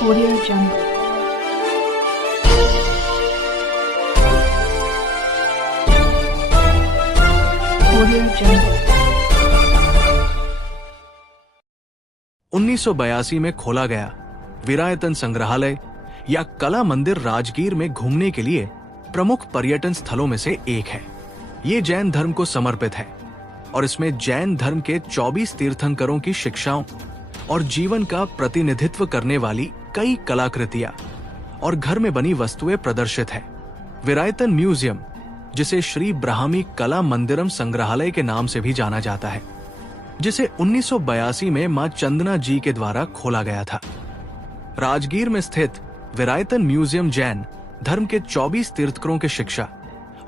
Audio Jungle. Audio Jungle. 1982 में खोला गया विरायतन संग्रहालय या कला मंदिर राजगीर में घूमने के लिए प्रमुख पर्यटन स्थलों में से एक है। ये जैन धर्म को समर्पित है और इसमें जैन धर्म के 24 तीर्थंकरों की शिक्षाओं और जीवन का प्रतिनिधित्व करने वाली कई कलाकृतियां और घर में बनी वस्तुएं प्रदर्शित है। विरायतन म्यूजियम, जिसे श्री ब्राह्मी कला मंदिरम संग्रहालय के नाम से भी जाना जाता है, जिसे 1982 में मां चंदना जी के द्वारा खोला गया था। राजगीर में स्थित विरायतन म्यूजियम जैन धर्म के 24 तीर्थंकरों की शिक्षा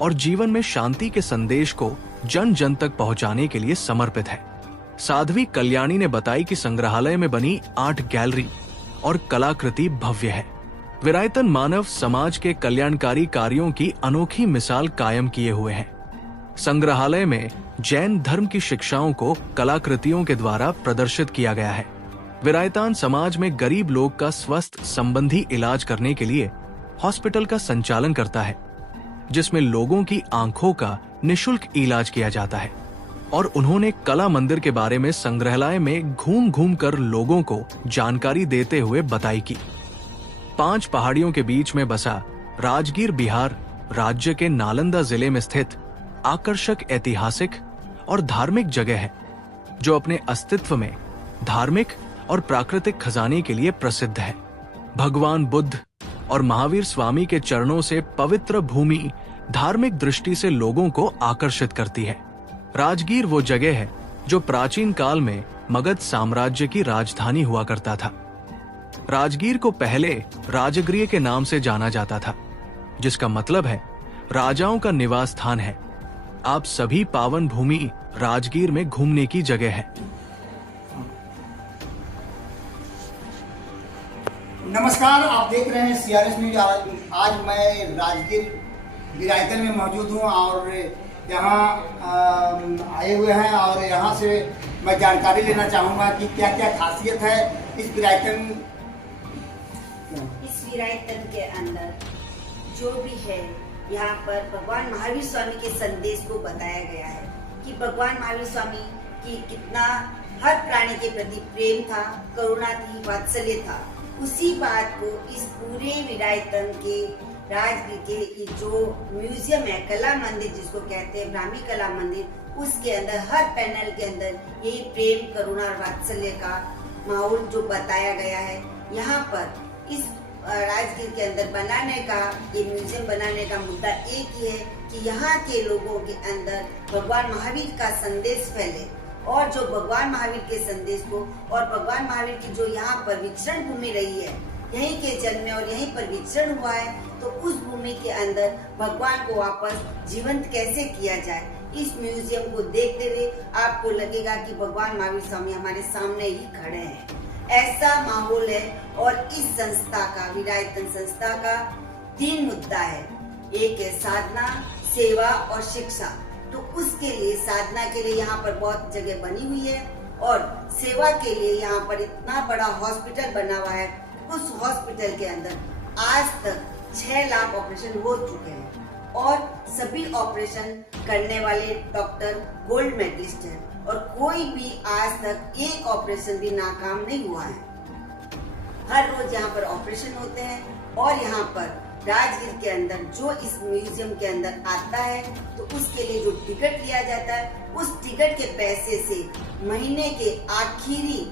और जीवन में शांति के संदेश को जन जन तक पहुंचाने के लिए समर्पित है। साध्वी कल्याणी ने बताई कि संग्रहालय में बनी 8 गैलरी और कलाकृति भव्य है। विरायतन मानव समाज के कल्याणकारी कार्यों की अनोखी मिसाल कायम किए हुए हैं। संग्रहालय में जैन धर्म की शिक्षाओं को कलाकृतियों के द्वारा प्रदर्शित किया गया है। विरायतान समाज में गरीब लोग का स्वास्थ्य संबंधी इलाज करने के लिए हॉस्पिटल का संचालन करता है, जिसमें लोगों की आंखों का निशुल्क इलाज किया जाता है। और उन्होंने कला मंदिर के बारे में संग्रहालय में घूम घूम कर लोगों को जानकारी देते हुए बताई कि 5 पहाड़ियों के बीच में बसा राजगीर बिहार राज्य के नालंदा जिले में स्थित आकर्षक ऐतिहासिक और धार्मिक जगह है, जो अपने अस्तित्व में धार्मिक और प्राकृतिक खजाने के लिए प्रसिद्ध है। भगवान बुद्ध और महावीर स्वामी के चरणों से पवित्र भूमि धार्मिक दृष्टि से लोगों को आकर्षित करती है। राजगीर वो जगह है जो प्राचीन काल में मगध साम्राज्य की राजधानी हुआ करता था। राजगीर को पहले राजगृह के नाम से जाना जाता था, जिसका मतलब है राजाओं का निवास स्थान है। आप सभी पावन भूमि राजगीर में घूमने की जगह है। नमस्कार, आप देख रहे हैं CRS न्यूज। आज मैं राजगीर विरायतन में मौजूद हूं और यहाँ आए हुए हैं और यहाँ से मैं जानकारी लेना चाहूँगा कि क्या क्या खासियत है इस विरायतन के अंदर जो भी है। यहाँ पर भगवान महावीर स्वामी के संदेश को बताया गया है कि भगवान महावीर स्वामी की कितना हर प्राणी के प्रति प्रेम था, करुणा थी, वात्सल्य था। उसी बात को इस पूरे विरायतन के राजगीर के जो म्यूजियम है, कला मंदिर जिसको कहते हैं, ब्राह्मी कला मंदिर, उसके अंदर हर पैनल के अंदर यही प्रेम, करुणा और वात्सल्य का माहौल जो बताया गया है। यहाँ पर इस राजगीर के अंदर बनाने का, ये म्यूजियम बनाने का मुद्दा एक ही है कि यहाँ के लोगों के अंदर भगवान महावीर का संदेश फैले और जो भगवान महावीर के संदेश को और भगवान महावीर की जो यहाँ पर विचरण भूमि रही है, यहीं के जन्मे और यहीं पर विचरण हुआ है, तो उस भूमि के अंदर भगवान को वापस जीवंत कैसे किया जाए, इस म्यूजियम को देखते हुए आपको लगेगा कि भगवान महावीर स्वामी हमारे सामने ही खड़े हैं। ऐसा माहौल है। और इस संस्था का, विरायतन संस्था का 3 मुद्दा है। एक है साधना, सेवा और शिक्षा। तो उसके लिए, साधना के लिए यहाँ पर बहुत जगह बनी हुई है और सेवा के लिए यहाँ पर इतना बड़ा हॉस्पिटल बना हुआ है। उस हॉस्पिटल के अंदर आज तक 6 लाख ऑपरेशन हो चुके हैं और सभी ऑपरेशन करने वाले डॉक्टर गोल्ड मेडलिस्ट हैं और कोई भी आज तक एक ऑपरेशन भी नाकाम नहीं हुआ है। हर रोज यहाँ पर ऑपरेशन होते हैं और यहाँ पर राजगीर के अंदर जो इस म्यूजियम के अंदर आता है, तो उसके लिए जो टिकट लिया जाता है, उस टिकट के पैसे से महीने के आखिरी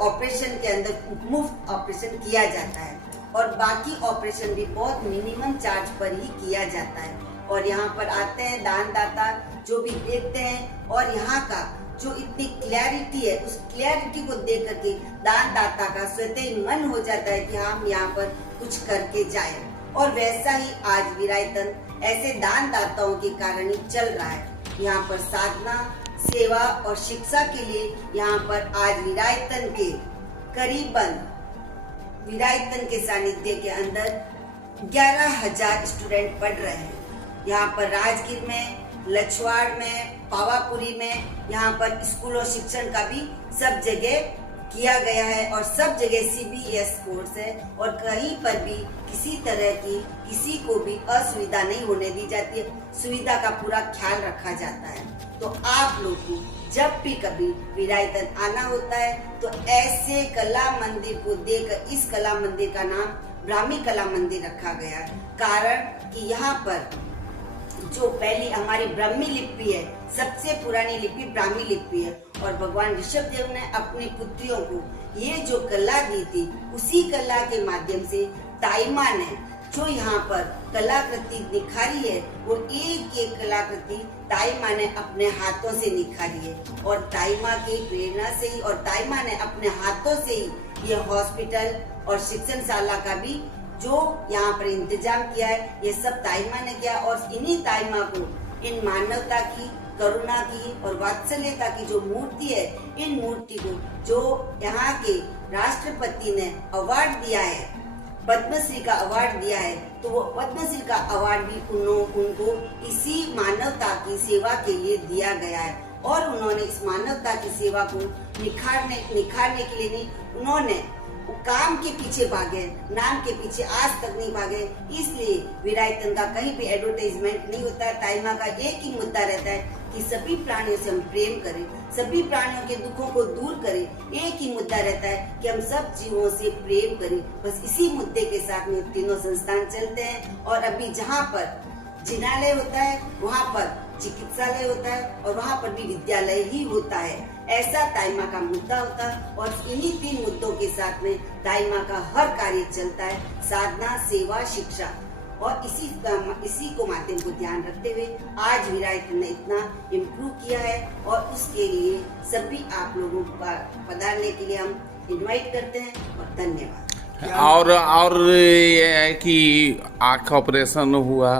ऑपरेशन के अंदर मुफ्त ऑपरेशन किया जाता है और बाकी ऑपरेशन भी बहुत मिनिमम चार्ज पर ही किया जाता है। और यहाँ पर आते हैं दानदाता जो भी देखते हैं और यहाँ का जो इतनी क्लैरिटी है, उस क्लैरिटी को देख करके दानदाता का स्वतः ही मन हो जाता है कि हम यहाँ पर कुछ करके जाएं। और वैसा ही आज विरायतन ऐसे दानदाताओं के कारण ही चल रहा है। यहाँ पर साधना, सेवा और शिक्षा के लिए यहाँ पर आज विरायतन के करीबन विरायतन के सानिध्य के अंदर 11,000 स्टूडेंट पढ़ रहे हैं। यहाँ पर राजगीर में, लछवाड़ में, पावापुरी में यहाँ पर स्कूल और शिक्षण का भी सब जगह किया गया है और सब जगह CBS कोर्स है और कहीं पर भी किसी तरह की किसी को भी असुविधा नहीं होने दी जाती है, सुविधा का पूरा ख्याल रखा जाता है। तो आप लोग को जब भी कभी विरायतन आना होता है तो ऐसे कला मंदिर को देखकर, इस कला मंदिर का नाम ब्राह्मी कला मंदिर रखा गया है, कारण कि यहाँ पर जो पहली हमारी ब्राह्मी लिपि है, सबसे पुरानी लिपि ब्राह्मी लिपि है और भगवान ऋषभ देव ने अपनी पुत्रियों को ये जो कला दी थी, उसी कला के माध्यम से ताई माँ ने जो यहाँ पर कलाकृति निखारी है, वो एक एक कलाकृति ताई माँ ने अपने हाथों से निखारी है और ताई माँ की प्रेरणा से ही और ताई माँ ने अपने हाथों से ही ये हॉस्पिटल और शिक्षणशाला का भी जो यहाँ पर इंतजाम किया है, ये सब ताई माँ ने किया और इन्हीं ताई माँ को इन मानवता की, करुणा की और वात्सल्यता की जो मूर्ति है, इन मूर्ति को जो यहाँ के राष्ट्रपति ने अवार्ड दिया है, पद्मश्री का अवार्ड दिया है, तो वो पद्मश्री का अवार्ड भी उनको इसी मानवता की सेवा के लिए दिया गया है और उन्होंने इस मानवता की सेवा को निखारने के लिए नहीं, उन्होंने काम के पीछे भागे, नाम के पीछे आज तक नहीं भागे। इसलिए विरायतन का कहीं भी एडवर्टाइजमेंट नहीं होता है। ताई माँ का एक ही मुद्दा रहता है कि सभी प्राणियों से हम प्रेम करें, सभी प्राणियों के दुखों को दूर करें। एक ही मुद्दा रहता है कि हम सब जीवों से प्रेम करें। बस इसी मुद्दे के साथ में तीनों संस्थान चलते हैं और अभी जहाँ पर जिनालय होता है, वहाँ पर चिकित्सालय होता है और वहाँ पर भी विद्यालय ही होता है। ऐसा ताई माँ का मुद्दा होता है और इन्हीं 3 मुद्दों के साथ में ताई माँ का हर कार्य चलता है, साधना, सेवा, शिक्षा। और इसी को माध्यम को ध्यान रखते हुए आज विरायतन ने इतना इम्प्रूव किया है और उसके लिए सभी आप लोगों का पधारने के लिए हम इनवाइट करते हैं और धन्यवाद। और ये है कि आँख ऑपरेशन हुआ,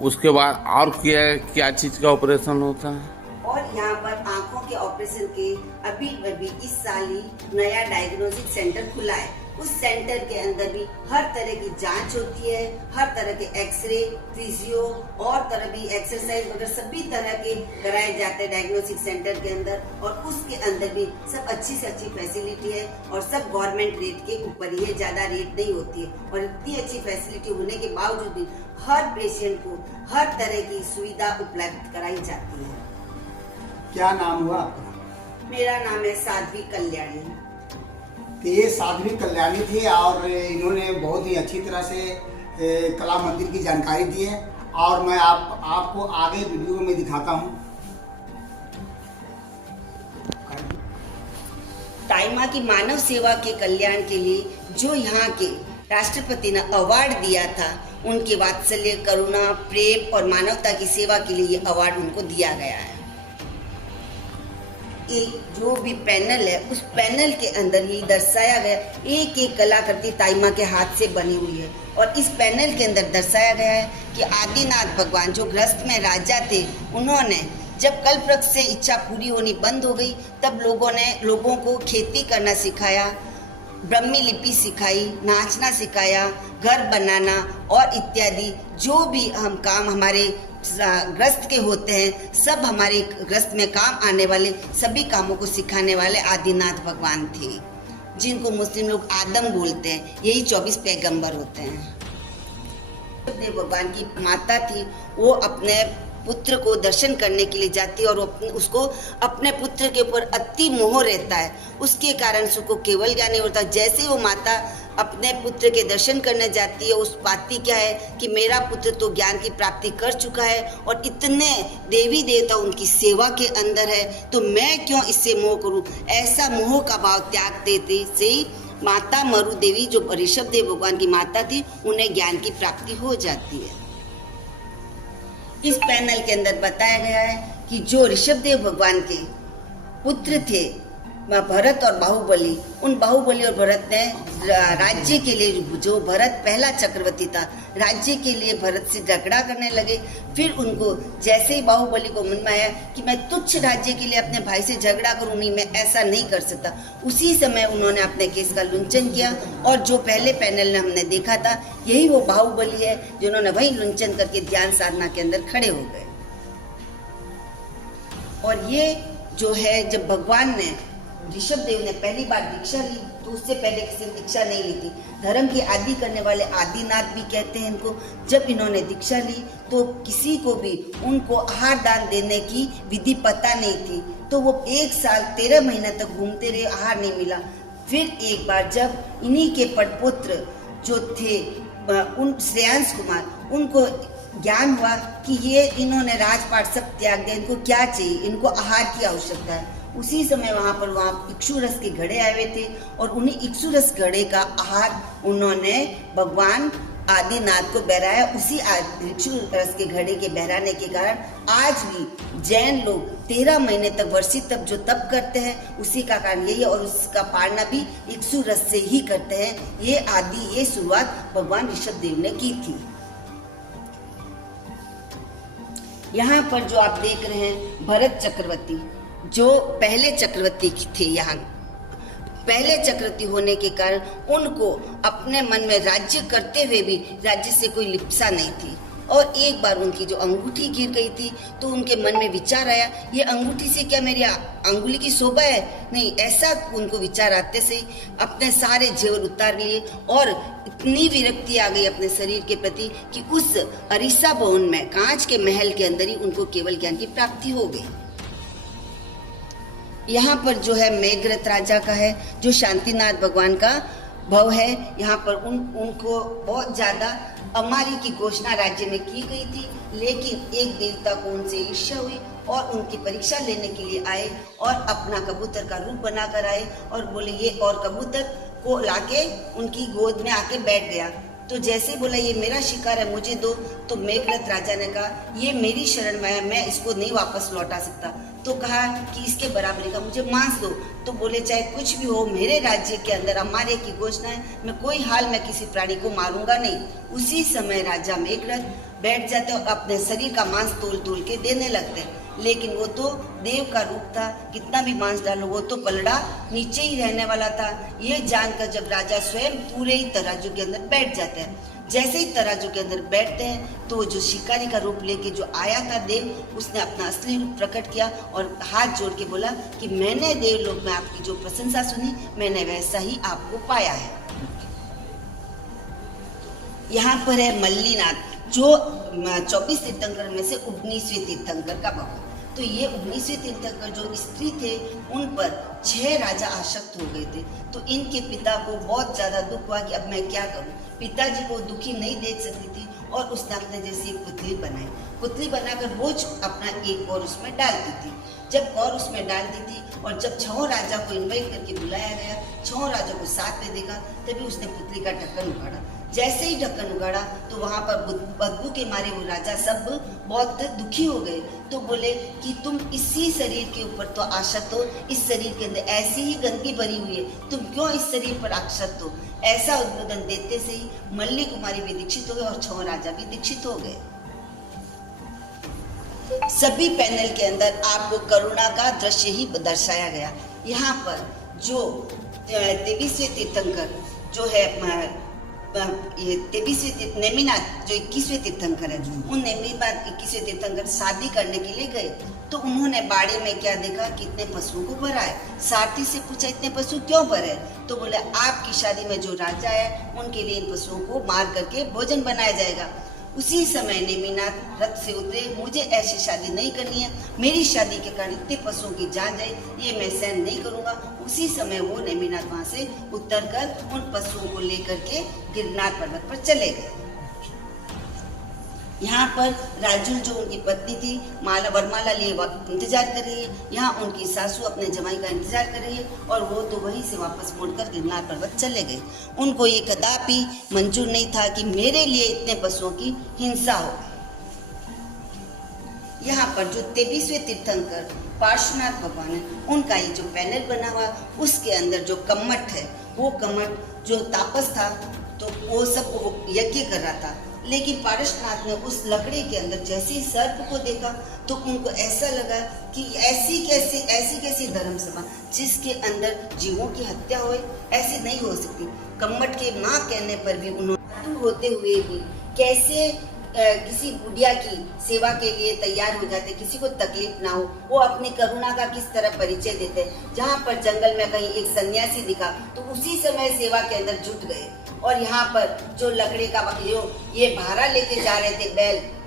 उसके बाद और क्या चीज़ का ऑपरेशन होता है? और यहाँ पर आंखों के ऑपरेशन के अभी इस साल ही नया डायग्नोस्टिक सेंटर खुला है। उस सेंटर के अंदर भी हर तरह की जांच होती है, हर तरह के एक्सरे, फिजियो और तरह भी एक्सरसाइज वगैरह सभी तरह के कराए जाते हैं डायग्नोस्टिक सेंटर के अंदर। और उसके अंदर भी सब अच्छी से अच्छी फैसिलिटी है और सब गवर्नमेंट रेट के ऊपर ही है, ज्यादा रेट नहीं होती है। और इतनी अच्छी फैसिलिटी होने के बावजूद भी हर पेशेंट को हर तरह की सुविधा उपलब्ध कराई जाती है। क्या नाम हुआ आपका? मेरा नाम है साध्वी कल्याणी। तो ये साध्वी कल्याणी थी और इन्होंने बहुत ही अच्छी तरह से कला मंदिर की जानकारी दी है और मैं आपको आगे वीडियो में दिखाता हूँ। ताई माँ की मानव सेवा के कल्याण के लिए जो यहाँ के राष्ट्रपति ने अवार्ड दिया था, उनके वात्सल्य, करुणा, प्रेम और मानवता की सेवा के लिए ये अवार्ड उनको दिया गया है। एक जो भी पैनल है, उस पैनल के अंदर ही दर्शाया गया एक एक कलाकृति ताई माँ के हाथ से बनी हुई है और इस पैनल के अंदर दर्शाया गया है कि आदिनाथ भगवान जो गृहस्थ में राजा थे, उन्होंने जब कल्पवृक्ष से इच्छा पूरी होनी बंद हो गई, तब लोगों को खेती करना सिखाया, ब्राह्मी लिपि सिखाई, नाचना सिखाया, घर बनाना और इत्यादि जो भी हम काम हमारे ग्रस्त के होते हैं, सब हमारे ग्रस्त में काम आने वाले सभी कामों को सिखाने वाले आदिनाथ भगवान थे, जिनको मुस्लिम लोग आदम बोलते हैं। यही 24 पैगंबर होते हैं। देव भगवान की माता थी, वो अपने पुत्र को दर्शन करने के लिए जाती है और उसको अपने पुत्र के ऊपर अति मोह रहता है। उसके कारण उसको केवल ज्ञान नहीं होता। जैसे वो माता अपने पुत्र के दर्शन करने जाती है, उस पाती क्या है कि मेरा पुत्र तो ज्ञान की प्राप्ति कर चुका है और इतने देवी देवता उनकी सेवा के अंदर है, तो मैं क्यों इससे मोह करूं। ऐसा मोह का भाव त्याग देते से ही माता मरु देवी जो ऋषभ देव भगवान की माता थी, उन्हें ज्ञान की प्राप्ति हो जाती है। इस पैनल के अंदर बताया गया है कि जो ऋषभ देव भगवान के पुत्र थे भरत और बाहुबली, उन बाहुबली और भरत ने राज्य के लिए, जो भरत पहला चक्रवर्ती था, राज्य के लिए भरत से झगड़ा करने लगे। फिर उनको जैसे ही बाहुबली को मन में आया कि मैं तुच्छ राज्य के लिए अपने भाई से झगड़ा करूं, नहीं, मैं ऐसा नहीं कर सकता, उसी समय उन्होंने अपने केस का लुंचन किया। और जो पहले पैनल में हमने देखा था, यही वो बाहुबली है जिन्होंने वही लुंचन करके ध्यान साधना के अंदर खड़े हो गए। और ये जो है, जब भगवान ने ऋषभदेव ने पहली बार दीक्षा ली तो उससे पहले किसी ने दीक्षा नहीं ली थी। धर्म की आदि करने वाले आदिनाथ भी कहते हैं इनको। जब इन्होंने दीक्षा ली तो किसी को भी उनको आहार दान देने की विधि पता नहीं थी, तो वो 1 साल 13 महीने तक घूमते रहे, आहार नहीं मिला। फिर एक बार जब इन्हीं के पड़पुत्र जो थे उन श्रेयांश कुमार, उनको ज्ञान हुआ कि ये इन्होंने राजपाट सब त्याग दिया, इनको क्या चाहिए, इनको आहार की आवश्यकता है। उसी समय वहाँ इक्षु रस के घड़े आए हुए थे और उन्हीं इक्षु रस घड़े का आहार उन्होंने भगवान आदिनाथ को बहराया। उसी इक्षु रस के घड़े के बहराने के कारण आज भी जैन लोग 13 महीने तक वर्षित तप जो तप करते हैं उसी का कारण यही है, और उसका पालना भी इक्षु रस से ही करते हैं। ये शुरुआत भगवान ऋषभदेव ने की थी। यहाँ पर जो आप देख रहे हैं भरत चक्रवर्ती, जो पहले चक्रवर्ती थे, यहाँ पहले चक्रवर्ती होने के कारण उनको अपने मन में राज्य करते हुए भी राज्य से कोई लिप्सा नहीं थी। और एक बार उनकी जो अंगूठी गिर गई थी तो उनके मन में विचार आया, ये अंगूठी से क्या मेरी अंगुली की शोभा है? नहीं, ऐसा उनको विचार आते से अपने सारे जेवर उतार लिए और इतनी विरक्ति आ गई अपने शरीर के प्रति कि उस अरीसा भवन में, कांच के महल के अंदर ही उनको केवल ज्ञान की प्राप्ति हो गई। यहाँ पर जो है मेघरथ राजा का है, जो शांतिनाथ भगवान का भव है। यहाँ पर उनको बहुत ज़्यादा अमारी की घोषणा राज्य में की गई थी, लेकिन एक देवता को उनसे ईर्ष्या हुई और उनकी परीक्षा लेने के लिए आए और अपना कबूतर का रूप बनाकर आए और बोले ये, और कबूतर को लाके उनकी गोद में आके बैठ गया। तो जैसे बोला ये मेरा शिकार है, मुझे दो, तो मेघरथ राजा ने कहा ये मेरी शरण में है, मैं इसको नहीं वापस लौटा सकता। तो कहा कि इसके बराबरी का मुझे मांस दो। तो बोले चाहे कुछ भी हो, मेरे राज्य के अंदर हमारे की घोषणा है, मैं कोई हाल में किसी प्राणी को मारूंगा नहीं। उसी समय राजा मेघरथ बैठ जाते और अपने शरीर का मांस तोल तोल के देने लगते, लेकिन वो तो देव का रूप था, कितना भी मांस डालो वो तो पलड़ा नीचे ही रहने वाला था। ये जानकर जब राजा स्वयं पूरे ही तराजू के अंदर बैठ जाते हैं, जैसे ही तराजू के अंदर बैठते हैं तो जो शिकारी का रूप लेके जो आया था देव, उसने अपना असली रूप प्रकट किया और हाथ जोड़ के बोला कि मैंने देवलोक में आपकी जो प्रशंसा सुनी, मैंने वैसा ही आपको पाया है। यहाँ पर है मल्लीनाथ, जो 24 तीर्थंकर में से 19वें तीर्थंकर का भक्त। तो ये 19वें तीर्थंकर जो स्त्री थे उन पर 6 राजा आसक्त हो गए थे। तो इनके पिता को बहुत ज़्यादा दुख हुआ कि अब मैं क्या करूं। पिताजी को दुखी नहीं देख सकती थी और उसने अपने जैसी एक पुतली बनाई। पुतली बनाकर रोज अपना एक कौर उसमें डालती थी। जब कौर उसमें डालती थी और जब 6 राजा को इन्वाइट करके बुलाया गया, 6 राजा को साथ में देखा, तभी उसने पुतली का ढक्कन उखाड़ा। जैसे ही ढक्कन उगाड़ा तो वहाँ पर बदबू के मारे वो राजा सब बहुत दुखी हो गए। तो बोले कि तुम इसी शरीर के ऊपर तो आसक्त हो, इस शरीर के अंदर ऐसी ही गंदगी भरी हुई है, तुम क्यों इस शरीर पर आसक्त हो? ऐसा उद्बोधन देते से ही मल्ली कुमारी भी दीक्षित हो गए और 6 राजा भी दीक्षित हो गए। सभी पैनल के अंदर आपको करुणा का दृश्य ही दर्शाया गया। यहाँ पर जो 23वें तीर्थंकर जो है ये 23वें नेमिनाथ जो 21वें तीर्थंकर है, उन नेमिनाथ 21वें तीर्थंकर शादी करने के लिए गए तो उन्होंने बाड़े में क्या देखा कि इतने पशुओं को भरा है। सारथी से पूछा इतने पशु क्यों भरे? तो बोले आपकी शादी में जो राजा है उनके लिए इन पशुओं को मार करके भोजन बनाया जाएगा। उसी समय नेमिनाथ रथ से उतरे, मुझे ऐसी शादी नहीं करनी है, मेरी शादी के कारण इतने पशुओं की जान जाए ये मैं सहन नहीं करूंगा। उसी समय वो नेमिनाथ वहां से उतरकर उन पशुओं को लेकर के गिरनार पर्वत पर चले गए। यहाँ पर राजुल जो उनकी पत्नी थी वरमाला लिए इंतजार कर रही है। यहाँ उनकी सासू अपने जमाई का इंतजार कर रही है और वो तो वहीं से वापस मुड़कर गिरनार पर्वत चले गए। उनको ये कदापि मंजूर नहीं था कि मेरे लिए इतने पशुओं की हिंसा हो। यहाँ पर जो 23वें तीर्थंकर पार्श्वनाथ भगवान है, उनका ये जो पैनल बना हुआ उसके अंदर जो कम्मट है, वो कम्मट जो तापस था तो वो सब यज्ञ कर रहा था, लेकिन पार्श्वनाथ ने उस लकड़ी के अंदर जैसे ही सर्प को देखा तो उनको ऐसा लगा कि ऐसी कैसी धर्म सभा जिसके अंदर जीवों की हत्या होए, ऐसी नहीं हो सकती। कम्मट के ना कहने पर भी उन्होंने होते हुए भी कैसे किसी बुढ़िया की सेवा के लिए तैयार हो जाते, किसी को तकलीफ ना हो, वो अपनी करुणा का किस तरह परिचय देते। जहाँ पर जंगल में कहीं एक सन्यासी दिखा तो उसी समय सेवा के अंदर जुट गए। और यहाँ पर जो लकड़े का जो ये भारा लेके जा रहे थे,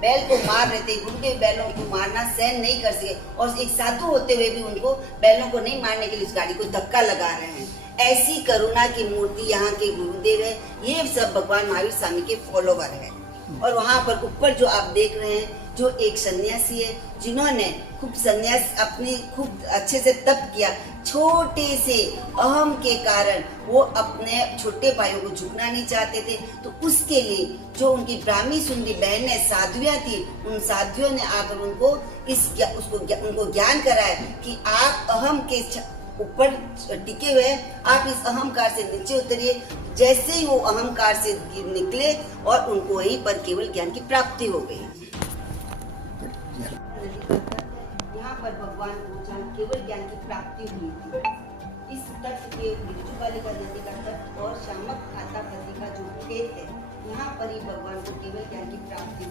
बैल को मार रहे थे, बूढ़े बैलों को मारना सहन नहीं कर सके और एक साधु होते हुए भी उनको बैलों को नहीं मारने के लिए इस गाड़ी को धक्का लगा रहे हैं। ऐसी करुणा की मूर्ति यहाँ के गुरुदेव है। ये सब भगवान महावीर स्वामी के फॉलोवर है। और वहाँ पर ऊपर जो आप देख रहे हैं, जो एक सन्यासी है जिन्होंने खूब सन्यास अपनी खूब अच्छे से तप किया। छोटे से अहम के कारण वो अपने छोटे भाइयों को झुकना नहीं चाहते थे, तो उसके लिए जो उनकी ब्राह्मी सुंदरी बहनें साधुयाँ थी, उन साधुओं ने आकर उनको उनको ज्ञान कराया कि आप अहम के ऊपर टिके हुए, आप इस अहंकार से नीचे उतरिए। जैसे ही वो अहंकार से निकले और उनको वहीं पर केवल ज्ञान की प्राप्ति हो गई। यहाँ पर भगवान को जहाँ केवल ज्ञान की प्राप्ति हुई थी। इस तट के बिरजूबालिका नदी का तट और शामक खाता पति का जो खेत है, यहाँ पर ही भगवान को केवल ज्ञान की प्राप्ति